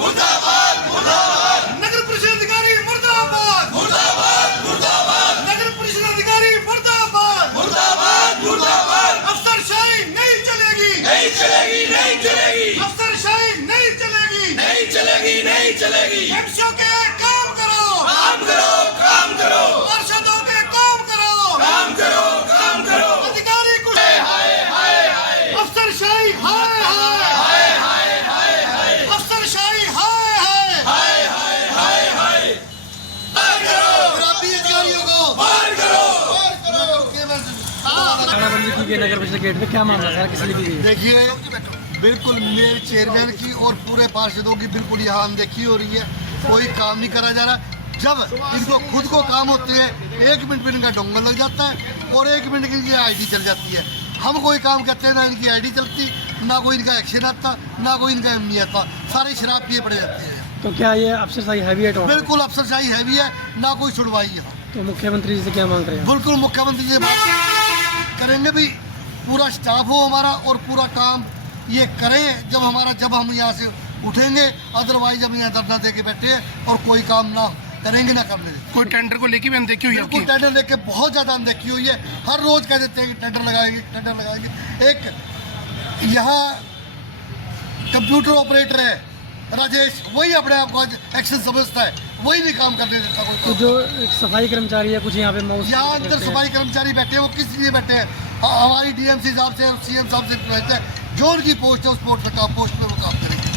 मुर्दाबाद मुर्दाबाद नगर परिषद अधिकारी मुर्दाबाद मुर्दाबाद मुर्दाबाद नगर परिषद अधिकारी मुर्दाबाद मुर्दाबाद मुर्दाबाद अफसरशाही नहीं चलेगी नहीं चलेगी नहीं चलेगी अफसरशाही नहीं चलेगी नहीं चलेगी नहीं चलेगी एमसीओ के काम करो काम करो काम करो पार्षदों के काम करो काम करो काम करो अधिकारी कुछ हाय हाय हाय अफसरशाही हाय हाय हाय हाय हाय हाय अफसरशाही हाय हाय हाय हाय हाय हाय मार करो शराबी अधिकारियों को मार करो तालाबंदी की गई नगर परिषद गेट पे, क्या मामला सर, किस लिए की गई? देखिए, बिल्कुल मेरे चेयरमैन की और पूरे पार्षदों की बिल्कुल यहाँ अनदेखी हो रही है। कोई काम नहीं करा जा रहा। जब इनको खुद को काम होते हैं 1 मिनट में इनका डोंगल लग जाता है और 1 मिनट की इनकी आईडी चल जाती है। हम कोई काम करते हैं ना इनकी आईडी चलती, ना कोई इनका एक्शन आता, ना कोई इनका एम नहीं आता। सारे शराब पिए पड़े जाते हैं। तो क्या ये अफसरशाही हैवी है? बिल्कुल अफसरशाही हैवी है, ना कोई सुनवाई है। तो मुख्यमंत्री जी से क्या मांग रहे हैं? बिल्कुल मुख्यमंत्री से बात करेंगे भी, पूरा स्टाफ हो हमारा और पूरा काम ये करें जब हम यहाँ से उठेंगे। अदरवाइज हम यहाँ धरना दे के बैठे हैं और कोई काम ना करेंगे ना करने देंगे। कोई टेंडर को लेके भी अनदेखी हुई है बिल्कुल टेंडर लेके बहुत ज़्यादा अनदेखी हुई है। हर रोज कह देते हैं कि टेंडर लगाएंगे टेंडर लगाएंगे। एक यहाँ कंप्यूटर ऑपरेटर है राजेश, वही अपने आप को एक्शन समझता है, वही नहीं काम करने देता कोई। तो जो सफाई कर्मचारी है कुछ यहाँ पे माउस यहाँ अंदर सफाई कर्मचारी बैठे हैं, वो किस लिए बैठे हैं? हमारी डीएमसी साहब से सीएम साहब से कहते हैं जो उनकी पोस्ट है उस पोस्ट पे वो काम करेंगे।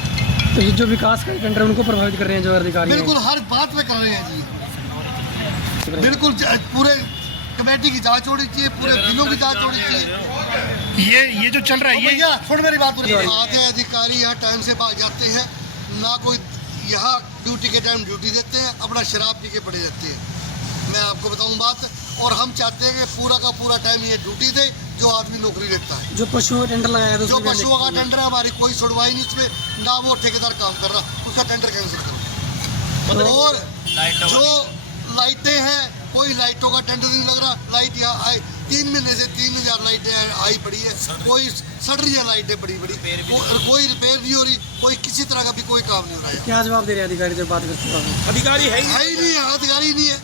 तो ये जो विकास का टेंडर उनको प्रभावित कर रहे हैं जो अधिकारी हैं। बिल्कुल हर बात में कर रहे हैं जी। बिल्कुल पूरे कमेटी की जांच होनी चाहिए, पूरे बिलों की जांच होनी चाहिए। ये जो चल रहा है भैया सुन मेरी बात। आधे अधिकारी यहाँ टाइम से भाग जाते हैं, ना कोई यहाँ ड्यूटी के टाइम ड्यूटी देते हैं, अपना शराब पी के पड़े रहते हैं। मैं आपको बताऊं बात, और हम चाहते हैं कि पूरा का पूरा टाइम ये ड्यूटी दे जो आदमी नौकरी लेता है। जो पशुओं का टेंडर लगाया था जो पशुओं का टेंडर है, हमारी कोई सुनवाई नहीं इसमें, ना वो ठेकेदार काम कर रहा, उसका टेंडर कैंसिल करो। और जो लाइटें हैं, कोई लाइटों का टेंडर नहीं लग रहा। लाइट यहाँ आई 3 महीने से 3000 लाइटें आई पड़ी है, कोई सड़ रही है लाइटें बड़ी बड़ी, कोई रिपेयर नहीं हो रही, कोई किसी तरह का भी कोई काम नहीं हो रहा है। क्या जवाब दे रहे हैं अधिकारी जब बात करते हैं? अधिकारी है ही नहीं है, अधिकारी नहीं है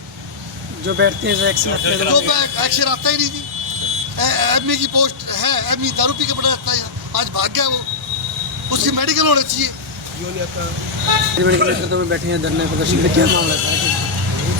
जो बैठते हैं एक्शन जो एक्शन आता ही नहीं थी। एमई की पोस्ट है, एमई दारू पी के पड़ा रहता है, आज भाग गया वो, उसकी मेडिकल होना चाहिए। में बैठे हैं धरने प्रदर्शन में, क्या मामला है?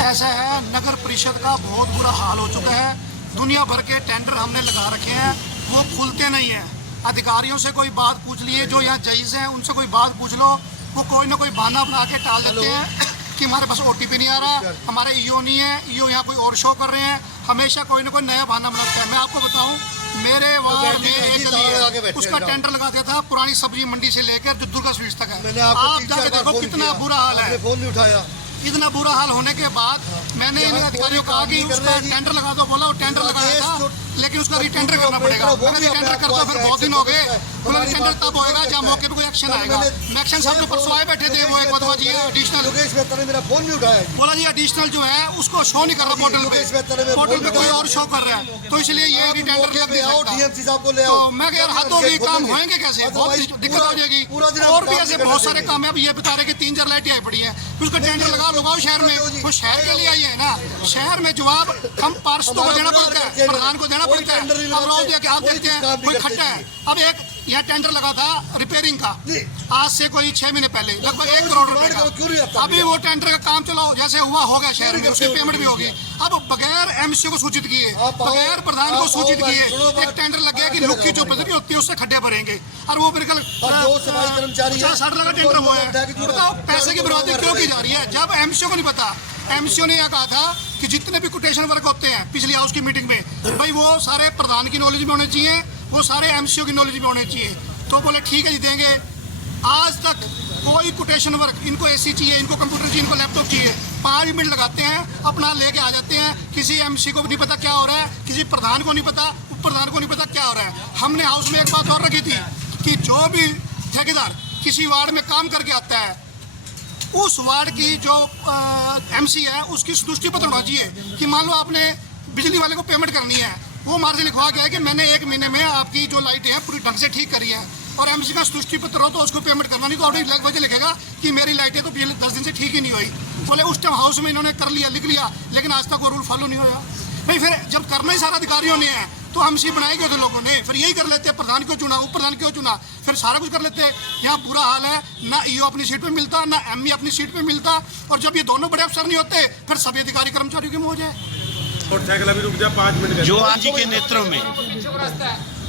ऐसा है, नगर परिषद का बहुत बुरा हाल हो चुका है। दुनिया भर के टेंडर हमने लगा रखे हैं, वो खुलते नहीं हैं। अधिकारियों से कोई बात पूछ लिए, जो यहाँ जज हैं उनसे कोई बात पूछ लो, वो कोई ना कोई बहाना बना के टाल देते हैं कि हमारे पास ओटीपी नहीं आ रहा, हमारे ईओ नहीं है, ईओ यहाँ कोई और शो कर रहे हैं। हमेशा कोई ना कोई नया बहाना बनाता है। मैं आपको बताऊं, मेरे वार्ड में एक गली है, उसका टेंडर लगा दिया था पुरानी सब्जी मंडी से लेकर जो दुर्गा स्वीट्स तक है। आप जाके देखो कितना बुरा हाल है। फोन नहीं उठाया। इतना बुरा हाल होने के बाद मैंने इन अधिकारियों को कहा कि उसका टेंडर लगा दो। बोला वो टेंडर लगाया था, लेकिन उसका रिटेंडर करना पड़ेगा। मैंने रिटेंडर करता फिर बहुत दिन हो गए। बोला रिटेंडर तब होएगा जब मौके पे कोई एक्शन आएगा। एक्शन साहब जो परसों आए बैठे थे, वो एक बदवा जी एडिशनल, मेरा फोन नहीं उठाया। बोला जी एडिशनल जो है उसको शो नहीं कर रहा पोर्टल पे कोई और शो कर रहा है, तो इसलिए ये रिटेंडर लग नहीं सकता। डीएमसी साहब को ले आओ। तो मैं यार हद होगी, काम होएंगे कैसे? बहुत दिक्कत हो जाएगी। और भी ऐसे बहुत सारे काम है। अब ये बता रहे कि 3-4 लाइटें आई पड़ी है, उसका टेंडर लगाओ शहर में। वो शहर के लिए आई है ना, शहर में जवाब हम पार्षदों को देना पड़ता है, प्रधान को देना पड़ता है। अब रोज आप देखते हैं कोई खट्टा है। अब एक यहाँ टेंडर लगा था रिपेयरिंग का, आज से कोई 6 महीने पहले, लगभग 1 करोड़ रुपए का। अभी वो टेंडर का काम चलो जैसे हुआ हो गया शहर में, उसकी पेमेंट भी होगी। अब बगैर एमसीओ को सूचित किए, बगैर प्रधान को सूचित किए एक टेंडर लग गया कि लुक्की जो बजरी होती है उससे खड्डे भरेंगे। और वो बिल्कुल 50-60 लाख का टेंडर हुआ है। बताओ पैसे की बर्बादी क्यों की जा रही है जब एमसीओ को नहीं पता? एमसीओ ने यह कहा था कि जितने भी कोटेशन वर्क होते हैं पिछली हाउस की मीटिंग में, भाई वो सारे प्रधान की नॉलेज में होने चाहिए, वो सारे एमसीओ की नॉलेज में होने चाहिए। तो बोले ठीक है जी देंगे। आज तक कोई कोटेशन वर्क, इनको एसी चाहिए, इनको कंप्यूटर चाहिए, इनको लैपटॉप चाहिए, 5 मिनट लगाते हैं, अपना लेके आ जाते हैं। किसी एमसी को नहीं पता क्या हो रहा है, किसी प्रधान को नहीं पता, उप प्रधान को नहीं पता क्या हो रहा है। हमने हाउस में एक बात और रखी थी कि जो भी ठेकेदार किसी वार्ड में काम करके आता है, उस वार्ड की जो एमसी है उसकी संतुष्टि पत्र होना चाहिए कि मान लो आपने बिजली वाले को पेमेंट करनी है, वो हमारे से लिखवा गया है कि मैंने 1 महीने में आपकी जो लाइटें हैं पूरी ढंग से ठीक करी है। और एमसी का सृष्टि पत्र हो तो उसको पेमेंट करना, नहीं तो ऑडिट वजह लिखेगा कि मेरी लाइटें तो 10 दिन से ठीक ही नहीं हुई। बोले उस टाइम हाउस में इन्होंने कर लिया, लिख लिया, लेकिन आज तक वो रूल फॉलो नहीं होगा। भाई फिर जब करना ही सारा अधिकारियों ने है तो एमसी बनाए गए थे लोगों ने, फिर यही कर लेते हैं, प्रधान क्यों चुना, उप प्रधान क्यों चुना, फिर सारा कुछ कर लेते हैं। यहाँ बुरा हाल है, ना ईओ अपनी सीट पे मिलता, ना एमई अपनी सीट पे मिलता, और जब ये दोनों बड़े अफसर नहीं होते फिर सभी अधिकारी कर्मचारियों की मौज है। और साइकिल अभी रुक जा 5 मिनट। जो आज जी के नेतृत्व में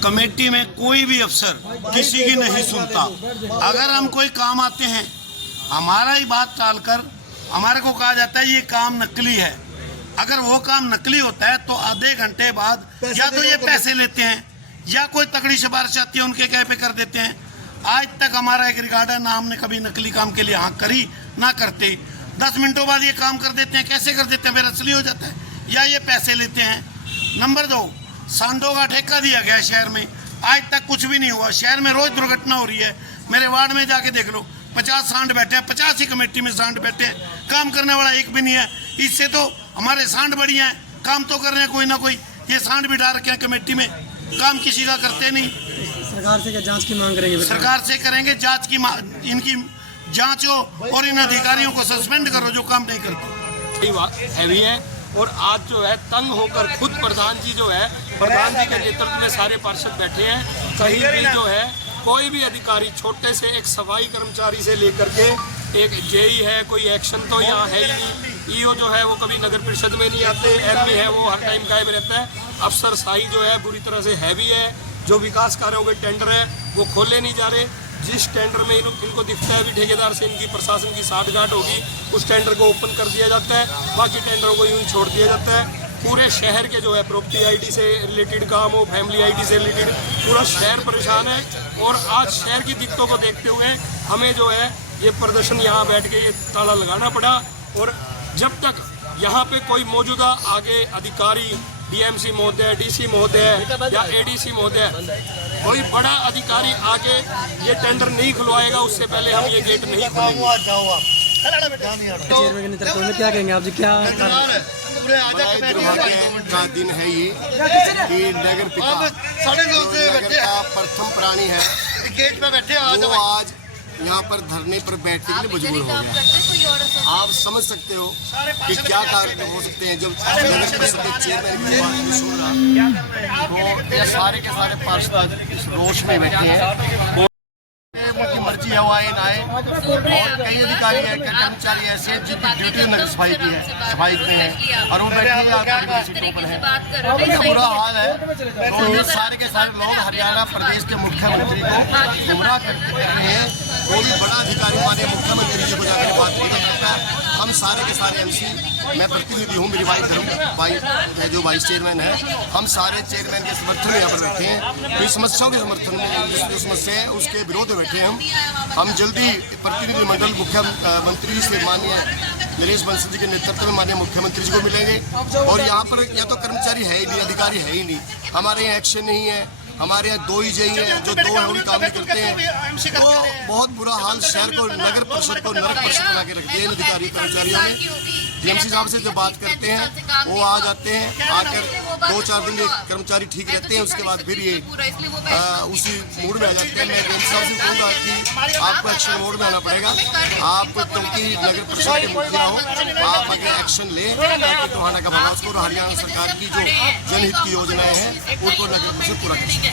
कमेटी में कोई भी अफसर किसी की नहीं सुनता। अगर हम कोई काम आते हैं, हमारा ही बात टालकर हमारे को कहा जाता है ये काम नकली है। अगर वो काम नकली होता है तो आधे घंटे बाद या तो ये पैसे लेते हैं या कोई तगड़ी सिफारिश आती है उनके कह पे कर देते हैं। आज तक हमारा एक रिकॉर्ड है, ना हमने कभी नकली काम के लिए हाँ करी ना करते। 10 मिनटों बाद ये काम कर देते हैं। कैसे कर देते हैं? फिर असली हो जाता है या ये पैसे लेते हैं। नंबर 2, सांडों का ठेका दिया गया है शहर में, आज तक कुछ भी नहीं हुआ। शहर में रोज दुर्घटना हो रही है। मेरे वार्ड में जाके देख लो, 50 सांड बैठे हैं, 50 ही कमेटी में सांड बैठे हैं, काम करने वाला एक भी नहीं है। इससे तो हमारे सांड बढ़िया हैं, काम तो कर रहे हैं कोई ना कोई। ये सांड बिठा रखे हैं कमेटी में, काम किसी का करते नहीं। सरकार से क्या जांच की मांग करेंगे? सरकार से करेंगे जांच की, इनकी जांच हो और इन अधिकारियों को सस्पेंड करो जो काम नहीं करते। हैवी है। और आज जो है तंग होकर खुद प्रधान जी जो है, प्रधान जी के नेतृत्व में सारे पार्षद बैठे हैं। कहीं भी जो है कोई भी अधिकारी, छोटे से एक सफाई कर्मचारी से लेकर के एक जेई है, कोई एक्शन तो यहाँ है ही नहीं। ईओ जो है वो कभी नगर परिषद में नहीं आते, एमई है वो हर टाइम गायब रहता है। अफसरशाही जो है बुरी तरह से हैवी है। जो विकास कार्यों के टेंडर है वो खोले नहीं जा रहे। जिस टेंडर में इनको दिखता है भी ठेकेदार से इनकी प्रशासन की साठगांठ होगी, उस टेंडर को ओपन कर दिया जाता है, बाकी टेंडरों को यूं ही छोड़ दिया जाता है। पूरे शहर के जो है प्रॉपर्टी आईडी से रिलेटेड काम हो, फैमिली आईडी से रिलेटेड, पूरा शहर परेशान है। और आज शहर की दिक्कतों को देखते हुए हमें जो है ये प्रदर्शन यहाँ बैठ के ये ताला लगाना पड़ा। और जब तक यहाँ पे कोई मौजूदा आगे अधिकारी, डीएमसी महोदय, डीसी महोदय या एडीसी महोदय, कोई बड़ा अधिकारी आगे ये टेंडर नहीं खुलवाएगा, उससे पहले हम ये गेट नहीं खोलेंगे। चेयरमैन के नेतृत्व में क्या कहेंगे आप जी? क्या बड़े दुर्भाग्य का दिन है ये कि नगर पिता जो नगर का प्रथम प्राणी है गेट पे बैठे वो आज यहाँ पर धरने पर बैठने के लिए मजबूर हो गया। आप समझ सकते हो कि क्या कार्यक्रम हो सकते हैं जब नगर परिषद के चेयरमैन की बात नहीं सुन रहा। तो ये सारे के सारे पार्षद इस रोष में बैठे हैं, उनकी मर्जी है वो आए ना आए। और कई अधिकारी है, कई कर्मचारी ऐसे हैं जिनकी ड्यूटी नगर सफाई की है, सफाई में है, और वो बैठे हैं। है बुरा हाल है। तो ये सारे के सारे लोग हरियाणा प्रदेश के मुख्यमंत्री को गुमराह कर रहे हैं। वो भी बड़ा अधिकारी माने मुख्यमंत्री जी को जाकर बात नहीं करता है। हम सारे के सारे एमसी, मैं प्रतिनिधि हूँ, मेरी जो वाइस चेयरमैन है, हम सारे चेयरमैन के समर्थन में यहाँ पर बैठे हैं। तो इस समस्याओं के समर्थन में जो समस्या है उसके विरोध में बैठे हैं हम जल्दी प्रतिनिधिमंडल मुख्यमंत्री जी से माननीय नरेश बंसल जी के नेतृत्व में माननीय मुख्यमंत्री जी को मिलेंगे। और यहाँ पर या तो कर्मचारी है ही नहीं, अधिकारी है ही नहीं, हमारे यहाँ एक्शन नहीं है। हमारे यहाँ 2 ही जेई हैं, जो 2 हैं वो भी काम नहीं करते हैं। तो बहुत बुरा हाल, शहर को, नगर परिषद को नरक परिषद बना के रख दिया इन अधिकारी कर्मचारियों ने। डीएमसी साहब से जब बात करते हैं वो आ जाते हैं, आकर 2-4 दिन ये कर्मचारी ठीक रहते हैं, उसके बाद फिर ये उसी मूड में आ जाते हैं। मैं डीएमसी साहब से कहूँगा कि आपको एक्शन मोड में आना पड़ेगा। आप क्योंकि नगर परिषद के मुखिया हो, आप अगर एक्शन लें ताकि टोहाना का भला उसको, हरियाणा सरकार की जो जनहित की योजनाएं हैं उनको नगर परिषद पूरा कर सके।